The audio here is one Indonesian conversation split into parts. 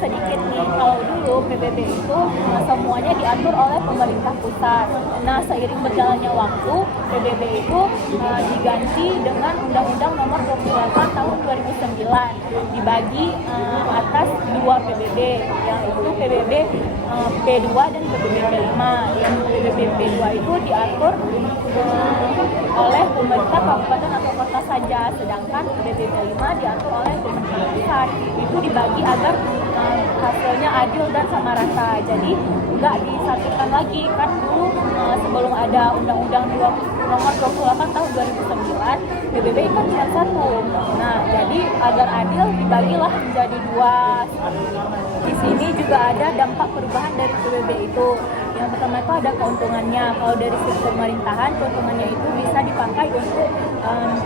sedikit nih, kalau dulu PBB itu semuanya diatur oleh pemerintah pusat. Nah, seiring berjalannya waktu, PBB itu diganti dengan Undang-Undang Nomor 28 Tahun 2009, dibagi atas dua PBB, yaitu PBB P2 dan PBB P5. Yang PBB P2 itu diatur oleh pemerintah kabupaten atau kota saja, sedangkan PBB P5 diatur oleh pemerintah pusat. Itu dibagi agar hasilnya adil dan sama rata. Jadi nggak disatukan lagi, kan dulu sebelum ada Undang-Undang Nomor 28 Tahun 2009, PBB kan cuma satu. Nah, jadi agar adil dibagilah menjadi dua. Di sini juga ada dampak perubahan dari PBB itu. Yang pertama itu ada keuntungannya. Kalau dari sisi pemerintahan, keuntungannya itu bisa dipakai untuk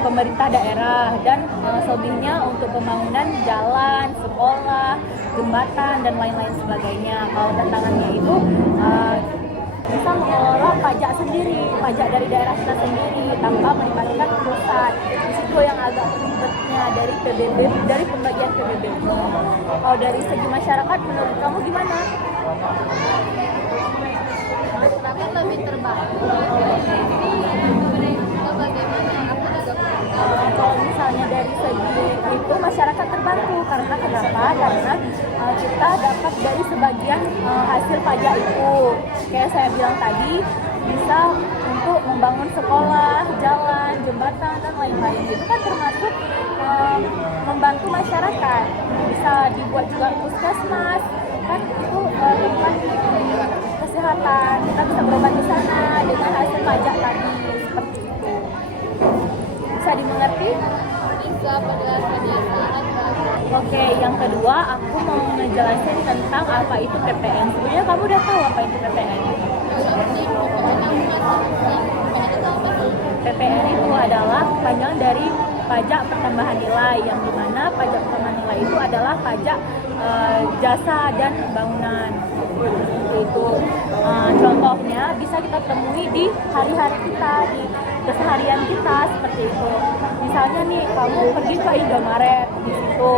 pemerintah daerah dan selebihnya untuk pembangunan jalan, sekolah, jembatan, dan lain-lain sebagainya. Kalau tantangannya itu bisa mengelola pajak sendiri, pajak dari daerah kita sendiri tanpa melibatkan pusat. Di situ yang agak ribetnya dari PBB, dari pembagian PBB. Kalau dari segi masyarakat, menurut kamu gimana? Masyarakat lebih terbantu. Kalau misalnya dari segi itu masyarakat terbantu karena kenapa? Karena kita dapat dari sebagian hasil pajak itu. Kayak saya bilang tadi, bisa untuk membangun sekolah, jalan, jembatan, dan lain-lain. Itu kan termasuk membantu masyarakat. Bisa dibuat juga puskesmas, kan itu tempat kesehatan. Kita bisa berobat di sana dengan hasil pajak tadi, seperti itu. Bisa dimengerti? Bisa, penjelasannya sangat bagus. Oke, yang kedua aku mau ngejelasin tentang apa itu PPN. Sebenarnya kamu udah tahu apa itu PPN? PPN itu adalah panjang dari pajak pertambahan nilai, yang dimana pajak pertambahan nilai itu adalah pajak jasa dan bangunan. Itu contohnya bisa kita temui di hari-hari kita, di keseharian kita, seperti itu. Misalnya nih, kamu pergi ke Indomaret, di situ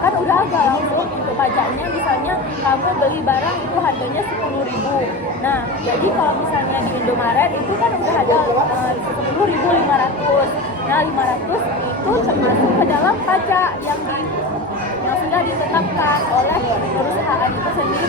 kan udah agak langsung untuk pajaknya. Misalnya kamu beli barang itu harganya 10.000. Nah, jadi kalau misalnya di Indomaret itu kan udah ada 10.500. Nah, 500 itu termasuk ke dalam pajak yang sudah ditetapkan oleh perusahaan itu sendiri.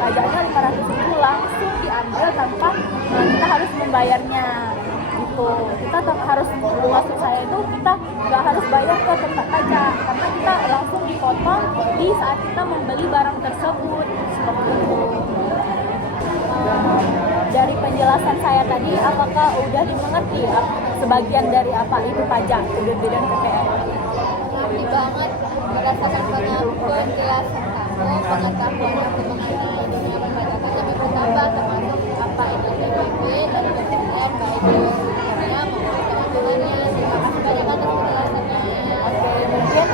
Pajaknya 500 itu langsung diambil tanpa kita harus membayarnya. Gitu. Kita harus, maksud saya itu kita nggak harus bayar ke tempat pajak karena kita langsung dipotong di saat kita membeli barang tersebut, seperti itu. Dari penjelasan saya tadi, apakah udah dimengerti sebagian dari apa itu pajak, PBB dan PPN? Mengerti banget berdasarkan penjelasan kamu, pengetahuan aku mengenai dunia perpajakan lebih bertambah, termasuk apa itu PBB dan PPN, baik teorinya maupun keuntungannya. Terima kasih banyak atas penjelasannya. Oke, mungkin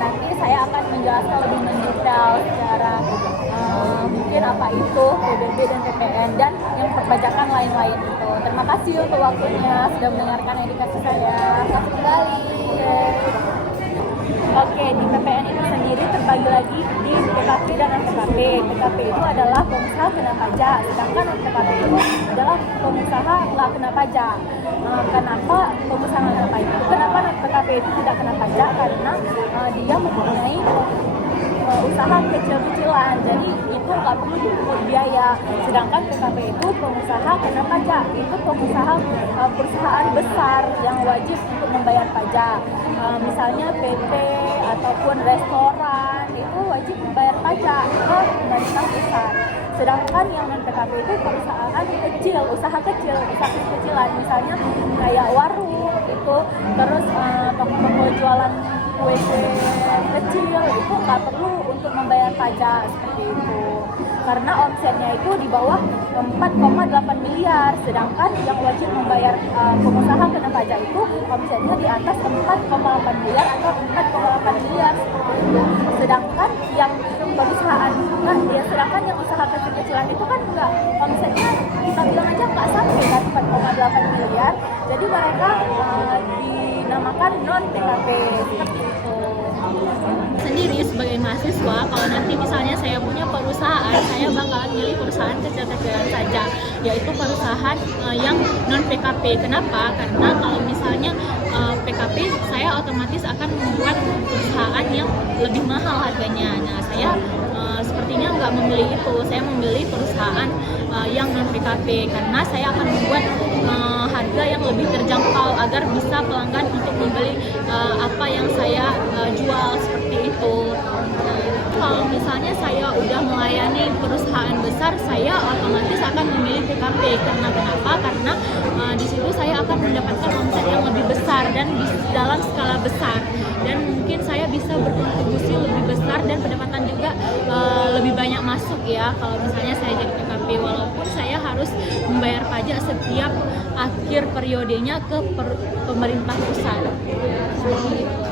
nanti saya akan menjelaskan lebih mendetail secara mungkin apa itu PBB dan PPN dan yang perpajakan lain-lain itu. Terima kasih untuk waktunya sudah mendengarkan edukasi saya. Selamat kembali. Oke, di PPN itu sendiri terbagi lagi di TKP dan non-TKP. TKP itu adalah pengusaha kena pajak, sedangkan non-TKP itu adalah pengusaha nggak kena pajak. Kenapa pengusaha nggak kena pajak? Kenapa non-TKP itu tidak kena pajak? Karena dia mempunyai usaha kecil-kecilan, jadi itu nggak perlu dipungut biaya. Sedangkan PKP itu pengusaha kena pajak, itu pengusaha perusahaan besar yang wajib untuk membayar pajak. Misalnya PT ataupun restoran itu wajib membayar pajak ke pemerintah pusat. Sedangkan yang non PKP itu perusahaan kecil, usaha kecilan, misalnya kayak warung itu, terus toko-toko jualan kue kecil itu nggak perlu untuk membayar pajak, seperti itu. Karena omsetnya itu di bawah 4,8 miliar, sedangkan yang wajib membayar pengusaha kena pajak itu omsetnya di atas 4,8 miliar atau 4,8 miliar, seperti itu. Sedangkan yang perusahaan, sedangkan yang usaha kecil-kecilan itu kan enggak, omsetnya kita bilang aja nggak sampai kan 4,8 miliar. Jadi mereka dinamakan non PKP seperti itu. Sendiri sebagai mahasiswa, kalau nanti misalnya saya punya perusahaan, saya bakalan milih perusahaan kecil-kecilan saja, yaitu perusahaan yang non PKP. Kenapa? Karena kalau misalnya PKP, saya otomatis akan membuat perusahaan yang lebih mahal harganya. Nah, saya sepertinya nggak memilih itu. Saya memilih perusahaan yang non PKP karena saya akan membuat harga yang lebih terjangkau agar bisa pelanggan untuk membeli apa yang saya jual seperti itu. Nah, kalau misalnya saya udah melayani perusahaan besar, saya otomatis akan memilih PKP. Karena kenapa? Karena di situ saya akan mendapatkan omset yang lebih besar dan dalam skala besar, dan mungkin saya bisa berkontribusi lebih besar dan pendapatan juga lebih banyak masuk ya kalau misalnya saya jadi PKP, walaupun saya harus membayar pajak setiap akhir periodenya ke pemerintah pusat. Seperti itu.